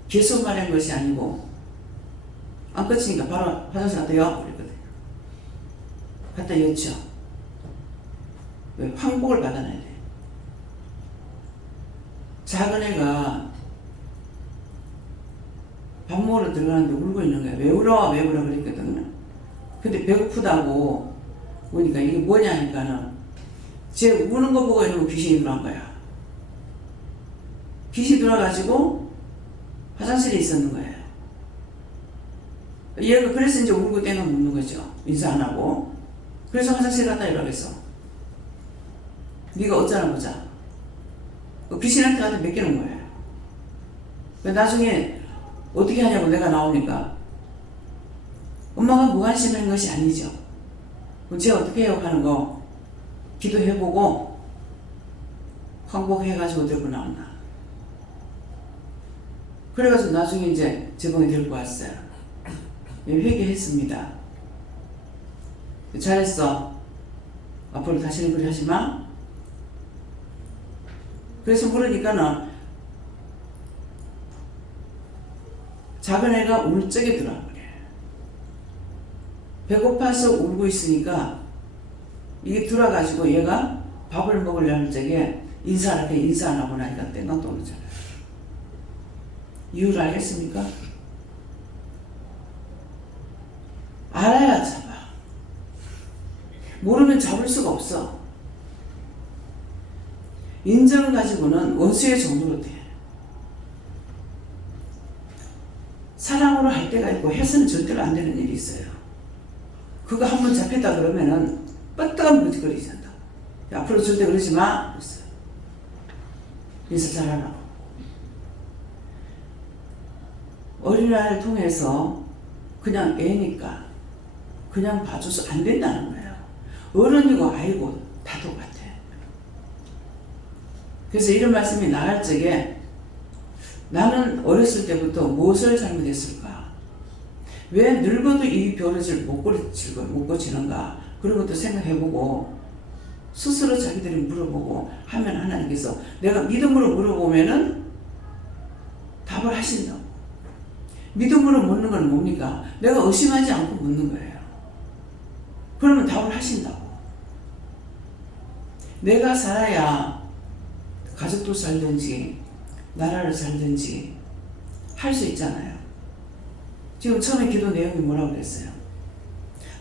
계속 말한 것이 아니고 안 거치니까 바로 화장실 갔다 여 그랬거든. 갔다 였죠. 왜? 황복을 받아놔야 돼. 작은 애가 밥 먹으러 들어가는데 울고 있는 거야. 왜 울어? 왜 울어? 그랬거든. 근데 배고프다고 보니까 이게 뭐냐니까는 쟤 우는 거 보고 이러면 귀신이 들어간 거야. 귀신이 들어와가지고 화장실에 있었는 거예요. 얘가 그래서 이제 울고 떼는 묻는 거죠. 인사 안 하고. 그래서 화장실 갔다 이러고 했어. 네가 어쩌나 보자. 귀신한테 가서 맡기는 거예요. 나중에 어떻게 하냐고 내가 나오니까 엄마가 무관심한 것이 아니죠. 그럼 제가 어떻게 해요? 하는 거 기도해보고 항복해가지고 들고 나온다. 그래가지고 나중에 이제 재봉이 들고 왔어요. 회개했습니다. 잘했어. 앞으로 다시는 그리 하지 마. 그래서 물으니까는 작은 애가 울적에 들어와 버려. 배고파서 울고 있으니까 이게 들어가지고 얘가 밥을 먹으려는 적에 인사 안 하고 나니까 땡깡 떠오르잖아요. 이유를 알겠습니까? 알아야 잡아. 모르면 잡을 수가 없어. 인정을 가지고는 원수의 정도로 돼. 사랑으로 할 때가 있고 해서는 절대로 안 되는 일이 있어요. 그거 한번 잡혔다 그러면은 뻗떡하면 거짓거리지 않다. 앞으로 절대 그러지 마. 그랬어요. 인사 잘하라고. 어린아이를 통해서 그냥 애니까 그냥 봐줘서 안 된다는 거예요. 어른이고 아이고 다 똑같아. 그래서 이런 말씀이 나갈 적에 나는 어렸을 때부터 무엇을 잘못했을까? 왜 늙어도 이 버릇을 못 고치는가? 그런 것도 생각해보고 스스로 자기들이 물어보고 하면 하나님께서 내가 믿음으로 물어보면은 답을 하신다고. 믿음으로 묻는 건 뭡니까? 내가 의심하지 않고 묻는 거예요. 그러면 답을 하신다고. 내가 살아야 가족도 살든지 나라를 살든지 할 수 있잖아요. 지금 처음에 기도 내용이 뭐라고 그랬어요?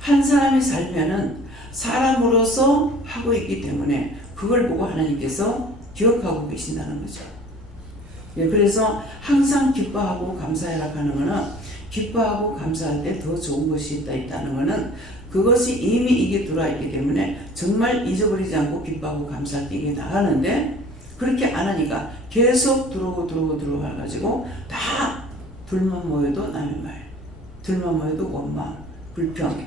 한 사람이 살면은 사람으로서 하고 있기 때문에 그걸 보고 하나님께서 기억하고 계신다는 거죠. 예, 그래서 항상 기뻐하고 감사해라 하는 거는 기뻐하고 감사할 때 더 좋은 것이 있다는 거는 그것이 이미 이게 들어와 있기 때문에 정말 잊어버리지 않고 기뻐하고 감사할 때 이게 나가는데 그렇게 안 하니까 계속 들어오고 가지고 다 둘만 모여도 남의 말, 둘만 모여도 원망, 불평.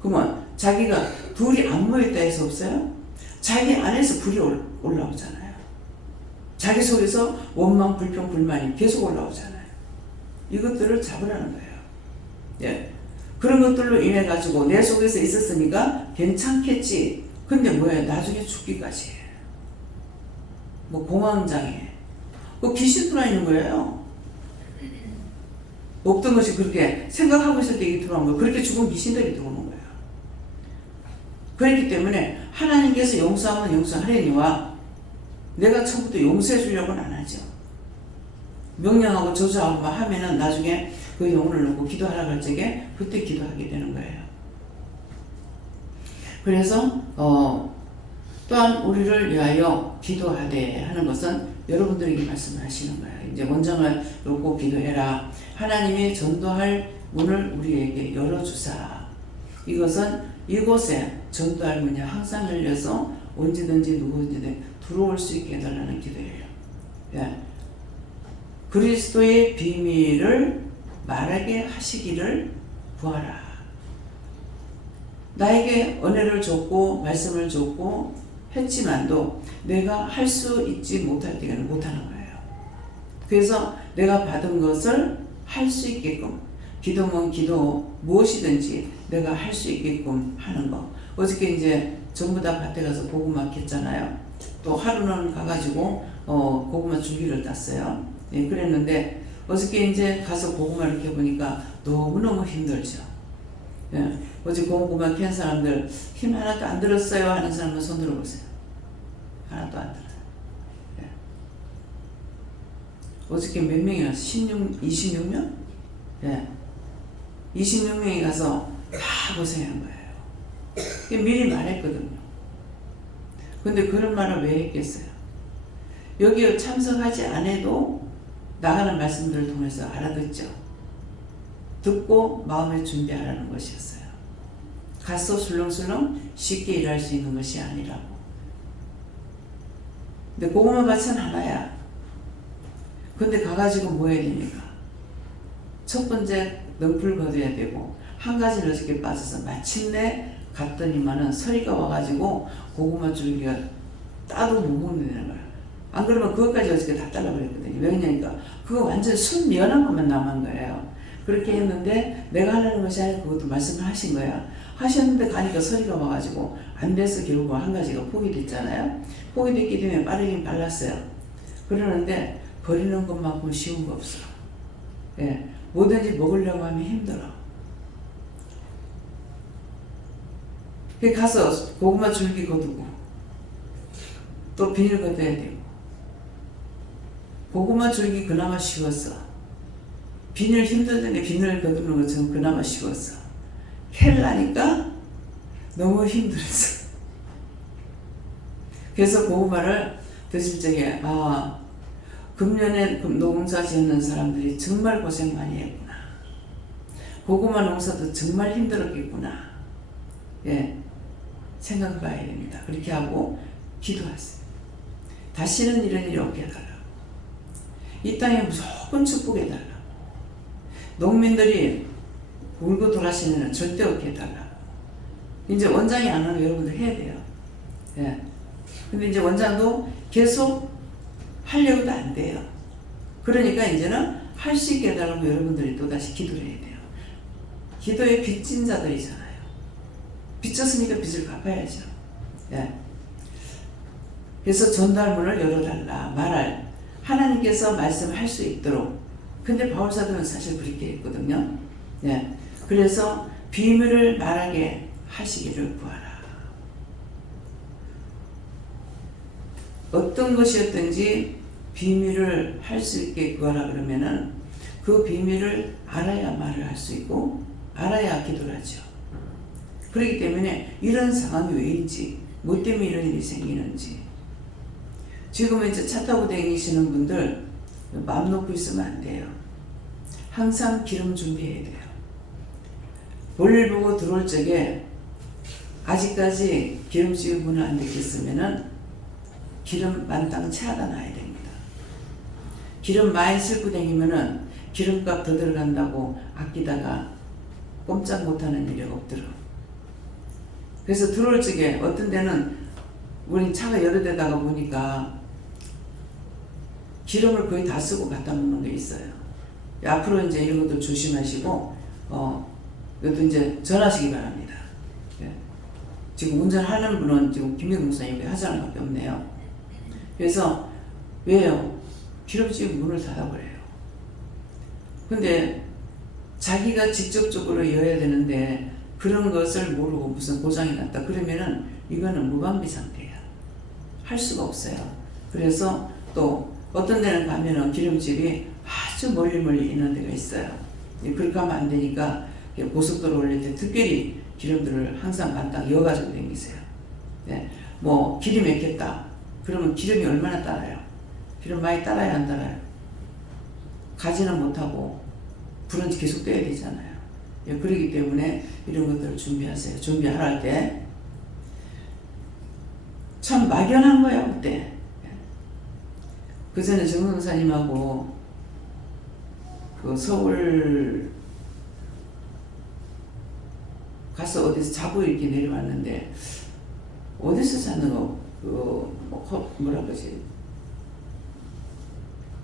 그러면 자기가 둘이 안 모였다 해서 없어요? 자기 안에서 불이 올라오잖아요. 자기 속에서 원망, 불평, 불만이 계속 올라오잖아요. 이것들을 잡으라는 거예요. 예. 그런 것들로 인해 가지고 내 속에서 있었으니까 괜찮겠지. 근데 뭐예요? 나중에 죽기까지 해. 뭐 공황장애. 그 귀신 들어와 있는 거예요. 없던 것이 그렇게 생각하고 있을 때 이게 들어온 거예요. 그렇게 죽은 귀신들이 들어오는 거예요. 그렇기 때문에 하나님께서 용서하면 용서하려니와 내가 처음부터 용서해 주려고는 안 하죠. 명령하고 저주하고 막 하면은 나중에 그 영혼을 놓고 기도하라고 할 적에 그때 기도하게 되는 거예요. 그래서 또한 우리를 위하여 기도하되 하는 것은 여러분들에게 말씀을 하시는 거예요. 이제 원장을 놓고 기도해라. 하나님이 전도할 문을 우리에게 열어주사. 이것은 이곳에 전도할 문이 항상 열려서 언제든지 누구든지 들어올 수 있게 해달라는 기도예요. 예. 그리스도의 비밀을 말하게 하시기를 구하라. 나에게 은혜를 줬고 말씀을 줬고 했지만도 내가 할 수 있지 못할 때는 못하는 거예요. 그래서 내가 받은 것을 할 수 있게끔 기도면 기도 무엇이든지 내가 할 수 있게끔 하는 거. 어저께 이제 전부 다 밭에 가서 고구마 캤잖아요. 또 하루는 가가지고 고구마 줄기를 땄어요. 예, 그랬는데 어저께 이제 가서 고구마를 캐보니까 너무너무 힘들죠. 예, 어제 고구마 캔 사람들 힘 하나도 안 들었어요 하는 사람은 손 들어보세요. 하나도 안 들어요. 예. 어저께 몇 명이 왔어요? 26명? 예. 26명이 가서 다 고생한 거예요. 미리 말했거든요. 근데 그런 말을 왜 했겠어요? 여기 참석하지 않아도 나가는 말씀들을 통해서 알아듣죠. 듣고 마음에 준비하라는 것이었어요. 가서 술렁술렁 쉽게 일할 수 있는 것이 아니라고. 근데 고구마 밭은 하나야. 근데 가가지고 뭐 해야 됩니까? 첫 번째 넝풀 거둬야 되고 한 가지는 어저께 빠져서 마침내 갔더니만은 서리가 와가지고 고구마 줄기가 따도 못 먹는 거야. 안 그러면 그것까지 어저께 다 잘라버렸거든요. 왜냐니까 그거 완전 순 미연한 것만 남은 거예요. 그렇게 했는데 내가 하려는 것이 아니라 그것도 말씀을 하신 거야. 하셨는데 가니까 서리가 와가지고 안 돼서 결국 한 가지가 포기됐잖아요. 포기됐기 때문에 빠르긴 빨랐어요. 그러는데 버리는 것만큼 쉬운 거 없어. 예, 뭐든지 먹으려고 하면 힘들어. 가서 고구마 줄기 거두고 또 비닐 걷어야 되고 고구마 줄기 그나마 쉬웠어. 비닐 힘들더니 비닐 거두는 것처럼 그나마 쉬웠어. 캘라니까 너무 힘들었어. 그래서 고구마를 드실 적에 금년에 농사 짓는 사람들이 정말 고생 많이 했구나. 고구마 농사도 정말 힘들었겠구나. 예, 생각해봐야 됩니다. 그렇게 하고 기도하세요. 다시는 이런 일이 없게 해달라고. 이 땅에 무조건 축복해달라고. 농민들이 울고 돌아가시는 일은 절대 없게 해달라고. 이제 원장이 안 하는 거 여러분들 해야 돼요. 예. 근데 이제 원장도 계속 하려고도 안 돼요. 그러니까 이제는 할 수 있게 해달라고 여러분들이 또다시 기도를 해야 돼요. 기도에 빚진 자들이잖아요. 빚졌으니까 빚을 갚아야죠. 예. 그래서 전달문을 열어달라 말할 하나님께서 말씀할 수 있도록. 근데 바울사도는 사실 그렇게 했거든요. 예. 그래서 비밀을 말하게 하시기를 구하라. 어떤 것이었든지 비밀을 할 수 있게 구하라 그러면은 그 비밀을 알아야 말을 할 수 있고 알아야 기도를 하죠. 그렇기 때문에 이런 상황이 왜인지, 뭐 때문에 이런 일이 생기는지. 지금 이제 차 타고 다니시는 분들 마음 놓고 있으면 안 돼요. 항상 기름 준비해야 돼요. 볼일 보고 들어올 적에 아직까지 기름집이 문을 안 닫혔으면은 기름 만땅 채워다 놔야 됩니다. 기름 많이 싣고 다니면은 기름값 더 들어간다고 아끼다가 꼼짝 못하는 일이 없더라. 그래서 들어올 적에 어떤 데는 우리 차가 여러 대다가 보니까 기름을 거의 다 쓰고 갖다 놓는 게 있어요. 앞으로 이제 이런 것도 조심하시고, 이것도 이제 전하시기 바랍니다. 예. 지금 운전하는 분은 지금 김민국 목사님이 하자는 밖에 없네요. 그래서, 왜요? 기름집 문을 닫아버려요. 근데 자기가 직접적으로 여야 되는데 그런 것을 모르고 무슨 고장이 났다 그러면은 이거는 무방비 상태야. 할 수가 없어요. 그래서 또 어떤 데는 가면은 기름집이 아주 멀리 있는 데가 있어요. 그렇게 하면 안 되니까 고속도로 올릴 때 특별히 기름들을 항상 만땅 이어가지고 다니세요. 네. 뭐 길이 막혔다. 그러면 기름이 얼마나 따라요? 기름 많이 따라야 안 따라요? 가지는 못하고 불은 계속 떼야 되잖아요. 그렇기 때문에 이런 것들을 준비하세요. 준비할 때 참 막연한 거야 그때. 그 전에 정선사님하고 그 서울 가서 어디서 자고 이렇게 내려왔는데 어디서 자는 거 뭐라 그러지?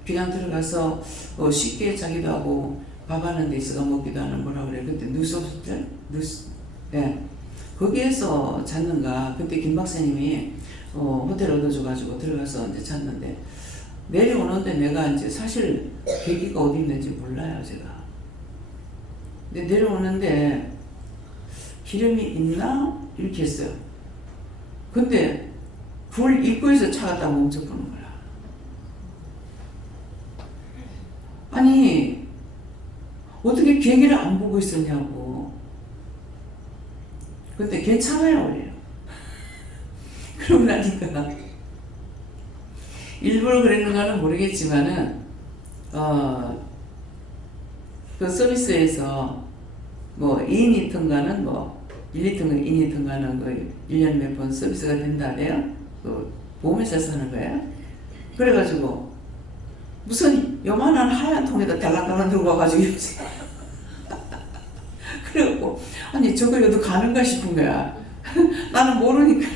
그냥 들어가서 쉽게 자기도 하고 밥 하는 데 있어가 먹기도 하는 뭐라 그래. 그때 누수호텔? 네. 거기에서 잤는가. 그때 김 박사님이 호텔 얻어줘가지고 들어가서 이제 잤는데 내려오는데 내가 이제 사실 계기가 어디 있는지 몰라요 제가. 근데 내려오는데 기름이 있나? 이렇게 했어요. 근데 불 입구에서 차가 딱 멈춰보는 거야. 아니 어떻게 계기를 안 보고 있었냐고. 근데 괜찮아요 원래. 그러고 나니까 일부러 그랬는가는 모르겠지만은 그 서비스에서 뭐 2리터인가는 뭐 1리터인가 2리터인가는 그 1년에 몇 번 서비스가 된다래요. 그 보험회사에서 하는 거예요. 그래가지고 무슨 요만한 하얀 통에다 달랑달랑 들고 와가지고 그래갖고 아니 저거 여도 가는가 싶은 거야. 나는 모르니까.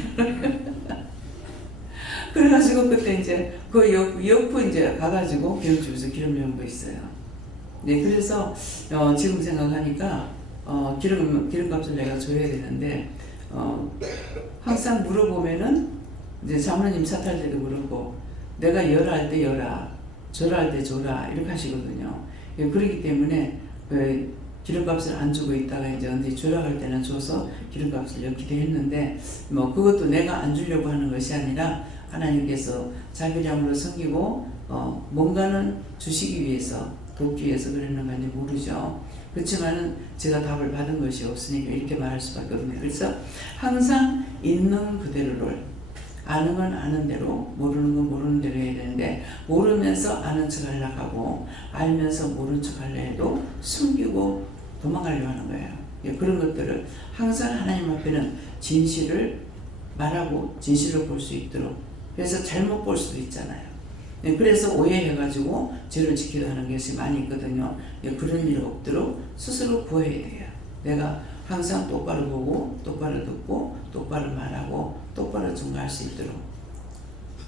그래가지고 그때 이제 그 옆으로 이제 가가지고 기름집에서 기름 넣은 거 있어요. 네, 그래서 지금 생각하니까 기름값을 내가 줘야 되는데 항상 물어보면은 이제 장로님 사탈 때도 물어보고 내가 열할 때 열아, 절할 때 줘라 이렇게 하시거든요. 그렇기 때문에 기름값을 안 주고 있다가 이제 언제 절약할 때는 줘서 기름값을 넣기도 했는데 뭐 그것도 내가 안 주려고 하는 것이 아니라 하나님께서 자비량으로 섬기고 뭔가는 주시기 위해서 돕기 위해서 그랬는지 모르죠. 그렇지만은 제가 답을 받은 것이 없으니까 이렇게 말할 수밖에 없네요. 그래서 항상 있는 그대로를 아는 건 아는 대로 모르는 건 모르는 대로 해야 되는데 모르면서 아는 척 하려고 하고 알면서 모르는 척 하려 해도 숨기고 도망가려고 하는 거예요. 그런 것들을 항상 하나님 앞에는 진실을 말하고 진실을 볼 수 있도록 그래서 잘못 볼 수도 있잖아요. 그래서 오해해가지고 죄를 지키려 하는 것이 많이 있거든요. 그런 일 없도록 스스로 구해야 돼요. 내가 항상 똑바로 보고 똑바로 듣고 똑바로 말하고 똑바로 증거할 수 있도록.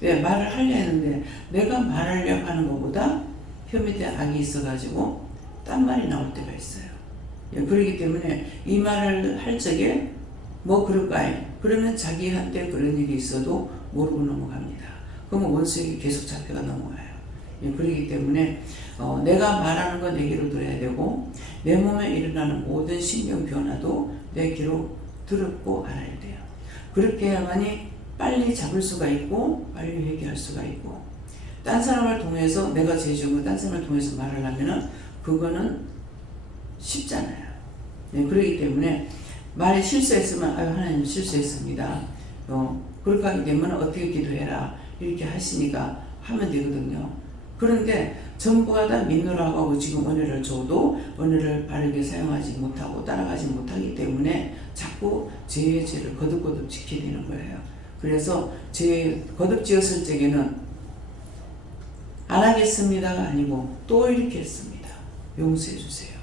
말을 하려 했는데 내가 말하려고 하는 것보다 혀 밑에 악이 있어가지고 딴 말이 나올 때가 있어요. 그렇기 때문에 이 말을 할 적에 뭐 그럴까요? 그러면 자기한테 그런 일이 있어도 모르고 넘어갑니다. 그러면 원수에게 계속 잡혀가 넘어가요. 그렇기 때문에 내가 말하는 건 내 귀로 들어야 되고 내 몸에 일어나는 모든 신경 변화도 내 귀로 들었고 알아야 돼요. 그렇게 해야만이 빨리 잡을 수가 있고 빨리 회개할 수가 있고 딴 사람을 통해서 내가 죄 지은 거 딴 사람을 통해서 말을 하면은 그거는 쉽잖아요. 그렇기 때문에 말에 실수했으면 아유 하나님 실수했습니다. 그렇게 하게 되면 어떻게 기도해라 이렇게 하시니까 하면 되거든요. 그런데 전부가 다 믿노라고 하고 지금 은혜를 줘도 은혜를 바르게 사용하지 못하고 따라가지 못하기 때문에 자꾸 죄의 죄를 거듭거듭 지키게 되는 거예요. 그래서 죄 거듭 지었을 적에는 안 하겠습니다가 아니고 또 이렇게 했습니다. 용서해 주세요.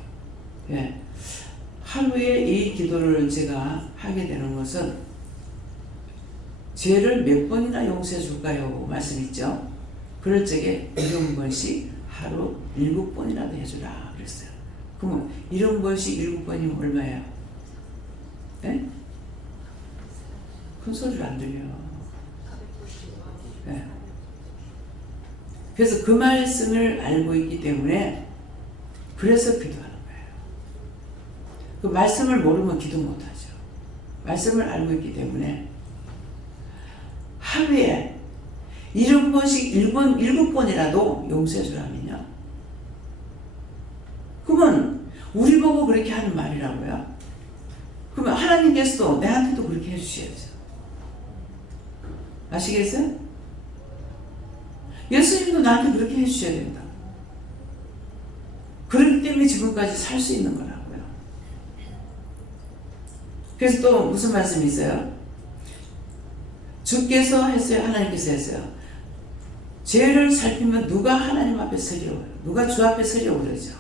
하루에 이 기도를 제가 하게 되는 것은 죄를 몇 번이나 용서해 줄까요? 말씀 있죠? 그럴 적에 7번씩 하루 7번이라도 해주라 그랬어요. 그러면 7번씩 7번이면 얼마예요? 네? 큰 소리를 안 들려. 네. 그래서 그 말씀을 알고 있기 때문에 그래서 기도하는 거예요. 그 말씀을 모르면 기도 못하죠. 말씀을 알고 있기 때문에 하루에 7번씩 7번이라도 용서해 주라면요. 그러면 우리 보고 그렇게 하는 말이라고요. 그러면 하나님께서도 내한테도 그렇게 해주셔야죠. 아시겠어요? 예수님도 나한테 그렇게 해주셔야 된다. 그렇기 때문에 지금까지 살 수 있는 거라고요. 그래서 또 무슨 말씀이 있어요? 주께서 했어요? 하나님께서 했어요? 죄를 살피면 누가 하나님 앞에 서려고요? 누가 주 앞에 서려고 그러죠?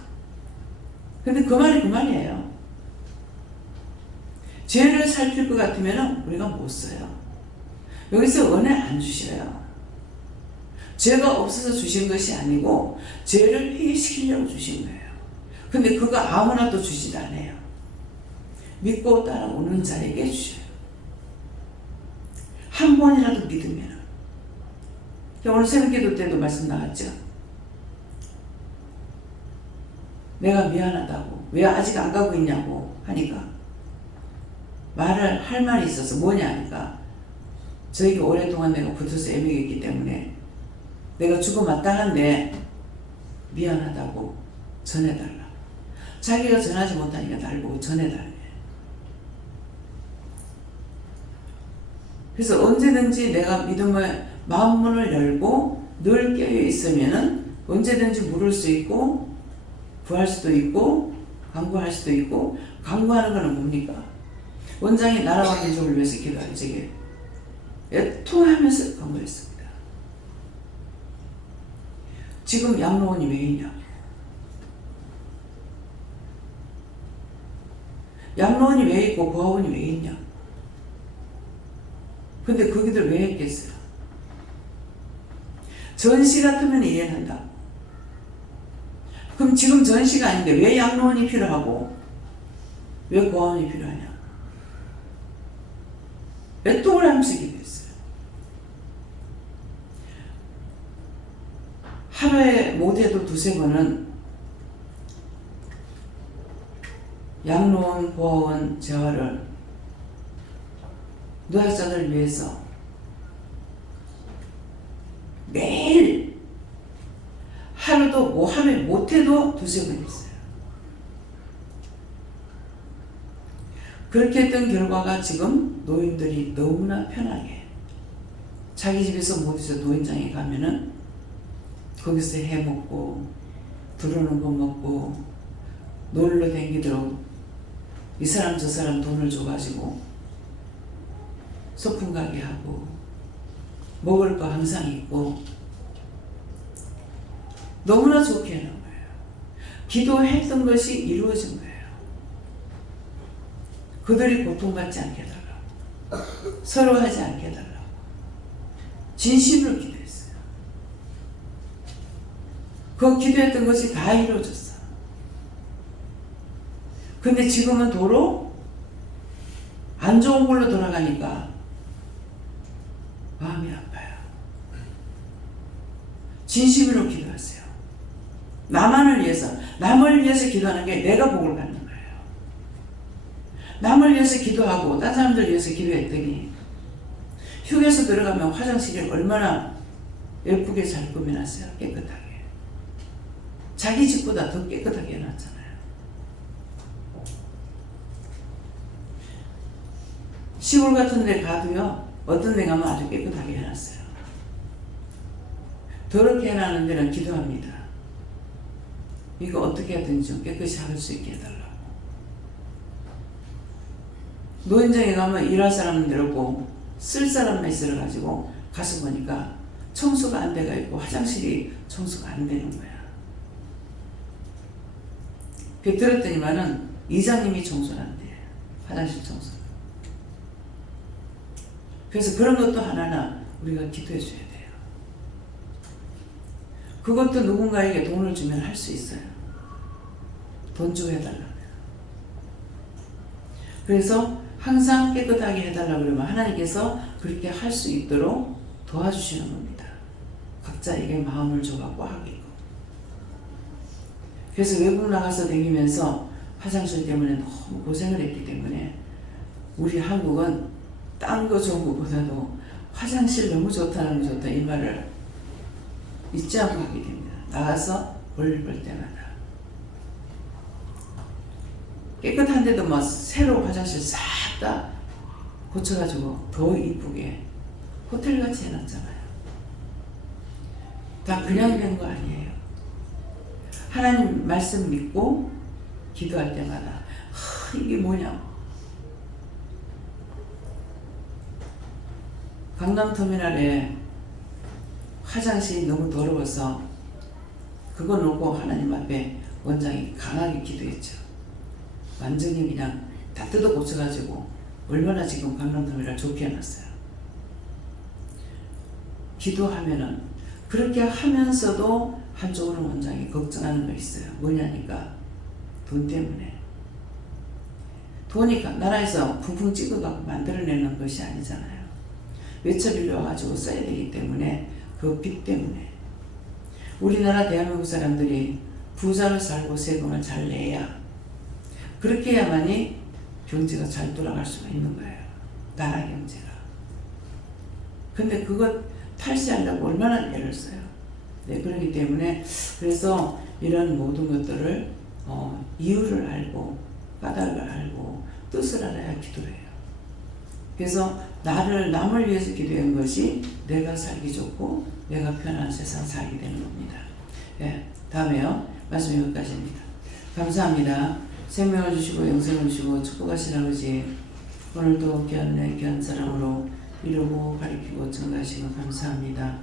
근데 그 말이 그 말이에요. 죄를 살필 것 같으면 우리가 못 써요. 여기서 은혜 안 주셔요. 죄가 없어서 주신 것이 아니고 죄를 회개시키려고 주신 거예요. 근데 그거 아무나 또 주진 않아요. 믿고 따라오는 자에게 주셔요. 한 번이라도 믿으면. 오늘 새벽기도 때도 말씀 나왔죠. 내가 미안하다고 왜 아직 안 가고 있냐고 하니까 말을 할 말이 있어서 뭐냐 하니까 저에게 오랫동안 내가 붙어서 애매했기 때문에 내가 죽어 마땅한데 미안하다고 전해달라. 자기가 전하지 못하니까 날 보고 전해달래. 그래서 언제든지 내가 믿음의 마음문을 열고 늘 깨어 있으면은 언제든지 물을 수 있고 구할 수도 있고 간구할 수도 있고. 간구하는 거는 뭡니까? 원장이 나라와 민족을 위해서 기도하죠. 저게 애통하면서 간구했습니다. 지금 양로원이 왜 있냐? 양로원이 왜 있고 고아원이 왜 있냐? 근데 거기들 왜 했겠어요? 전시 같으면 이해한다. 그럼 지금 전시가 아닌데 왜 양로원이 필요하고 왜 고아원이 필요하냐? 애통을 하면서 기도했어요. 하루에 못해도 2-3번은 양로원, 고아원 재활을 노약자들을 위해서 매일 하루도 뭐 하루에 못해도 2-3번 했어요. 그렇게 했던 결과가 지금 노인들이 너무나 편하게 자기 집에서 못해서 노인장에 가면은 거기서 해먹고 들어오는 거 먹고 놀러 다니도록 이 사람 저 사람 돈을 줘가지고 소풍 가게 하고 먹을 거 항상 있고 너무나 좋게 해놓은 거예요. 기도했던 것이 이루어진 거예요. 그들이 고통받지 않게 해달라고, 서러워하지 않게 해달라고 진심으로 기도했어요. 그 기도했던 것이 다 이루어졌어. 근데 지금은 도로 안 좋은 걸로 돌아가니까 마음이 아파요. 진심으로 기도하세요. 나만을 위해서, 남을 위해서 기도하는 게 내가 복을 받는 거예요. 남을 위해서 기도하고 딴 사람들 위해서 기도했더니 휴게소 들어가면 화장실이 얼마나 예쁘게 잘 꾸며놨어요. 깨끗하게. 자기 집보다 더 깨끗하게 해놨잖아요. 시골 같은 데 가도요, 어떤 데 가면 아주 깨끗하게 해놨어요. 더럽게 해놨는 데는 기도합니다. 이거 어떻게 하든지 좀 깨끗이 할 수 있게 해달라고. 노인정에 가면 일할 사람들 없고 쓸 사람만 있어가지고 가서 보니까 청소가 안 돼가 있고 화장실이 청소가 안 되는 거야. 그 들었더니만은 이장님이 청소를 한대. 화장실 청소. 그래서 그런 것도 하나하나 우리가 기도해 줘야 돼요. 그것도 누군가에게 돈을 주면 할 수 있어요. 돈 주고 해달라고요. 그래서 항상 깨끗하게 해달라고 그러면 하나님께서 그렇게 할 수 있도록 도와주시는 겁니다. 각자에게 마음을 줘갖고 하게끔. 그래서 외국 나가서 다니면서 화장실 때문에 너무 고생을 했기 때문에 우리 한국은 딴 거 좋은 것보다도 화장실 너무 좋다는 거 좋다 이 말을 잊지 않고 하게 됩니다. 나가서 볼일 볼 때마다 깨끗한데도 막 새로 화장실 싹 다 고쳐가지고 더 이쁘게 호텔같이 해놨잖아요. 다 그냥 된 거 아니에요. 하나님 말씀 믿고 기도할 때마다 이게 뭐냐, 강남터미널에 화장실이 너무 더러워서 그거 놓고 하나님 앞에 원장이 강하게 기도했죠. 완전히 그냥 다 뜯어 고쳐가지고 얼마나 지금 강남터미널 좋게 해놨어요. 기도하면은 그렇게 하면서도 한쪽으로 원장이 걱정하는 거 있어요. 뭐냐니까 돈 때문에. 돈이 나라에서 붕붕 찍어갖고 만들어내는 것이 아니잖아요. 외처 빌려와가지고 써야 되기 때문에 그 빚 때문에 우리나라 대한민국 사람들이 부자로 살고 세금을 잘 내야 그렇게 해야만이 경제가 잘 돌아갈 수가 있는 거예요. 나라 경제가. 근데 그것 탈시하려고 얼마나 애를 써요. 네, 그렇기 때문에 그래서 이런 모든 것들을 이유를 알고 까닭을 알고 뜻을 알아야 기도해요. 그래서 남을 위해서 기도한 것이 내가 살기 좋고 내가 편한 세상 살게 되는 겁니다. 예, 다음에요. 말씀 여기까지입니다. 감사합니다. 생명을 주시고 영생을 주시고 축복하신 아버지, 오늘도 귀한 사람으로 이루고 가리키고 증가하시고 감사합니다.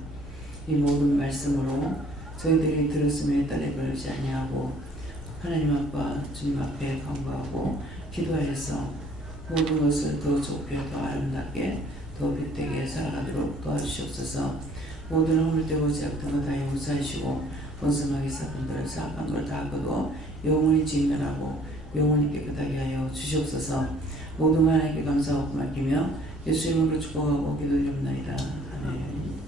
이 모든 말씀으로 저희들이 들었음에 따라 그러지 아니하고 하나님 아빠 주님 앞에 간구하고 기도하여서 모든 것을 더 좋게 더 아름답게 더 빛되게 살아가도록 도와주시옵소서. 모든 허물되고 제약된 것 다 용서하시고 번성하게 사건들을 사악한 걸 다 거두어 영원히 진멸하고 영원히 깨끗하게 하여 주시옵소서. 모든 하나님께 감사하고 맡기며 예수 이름으로 축복하고 기도드립니다. 아멘.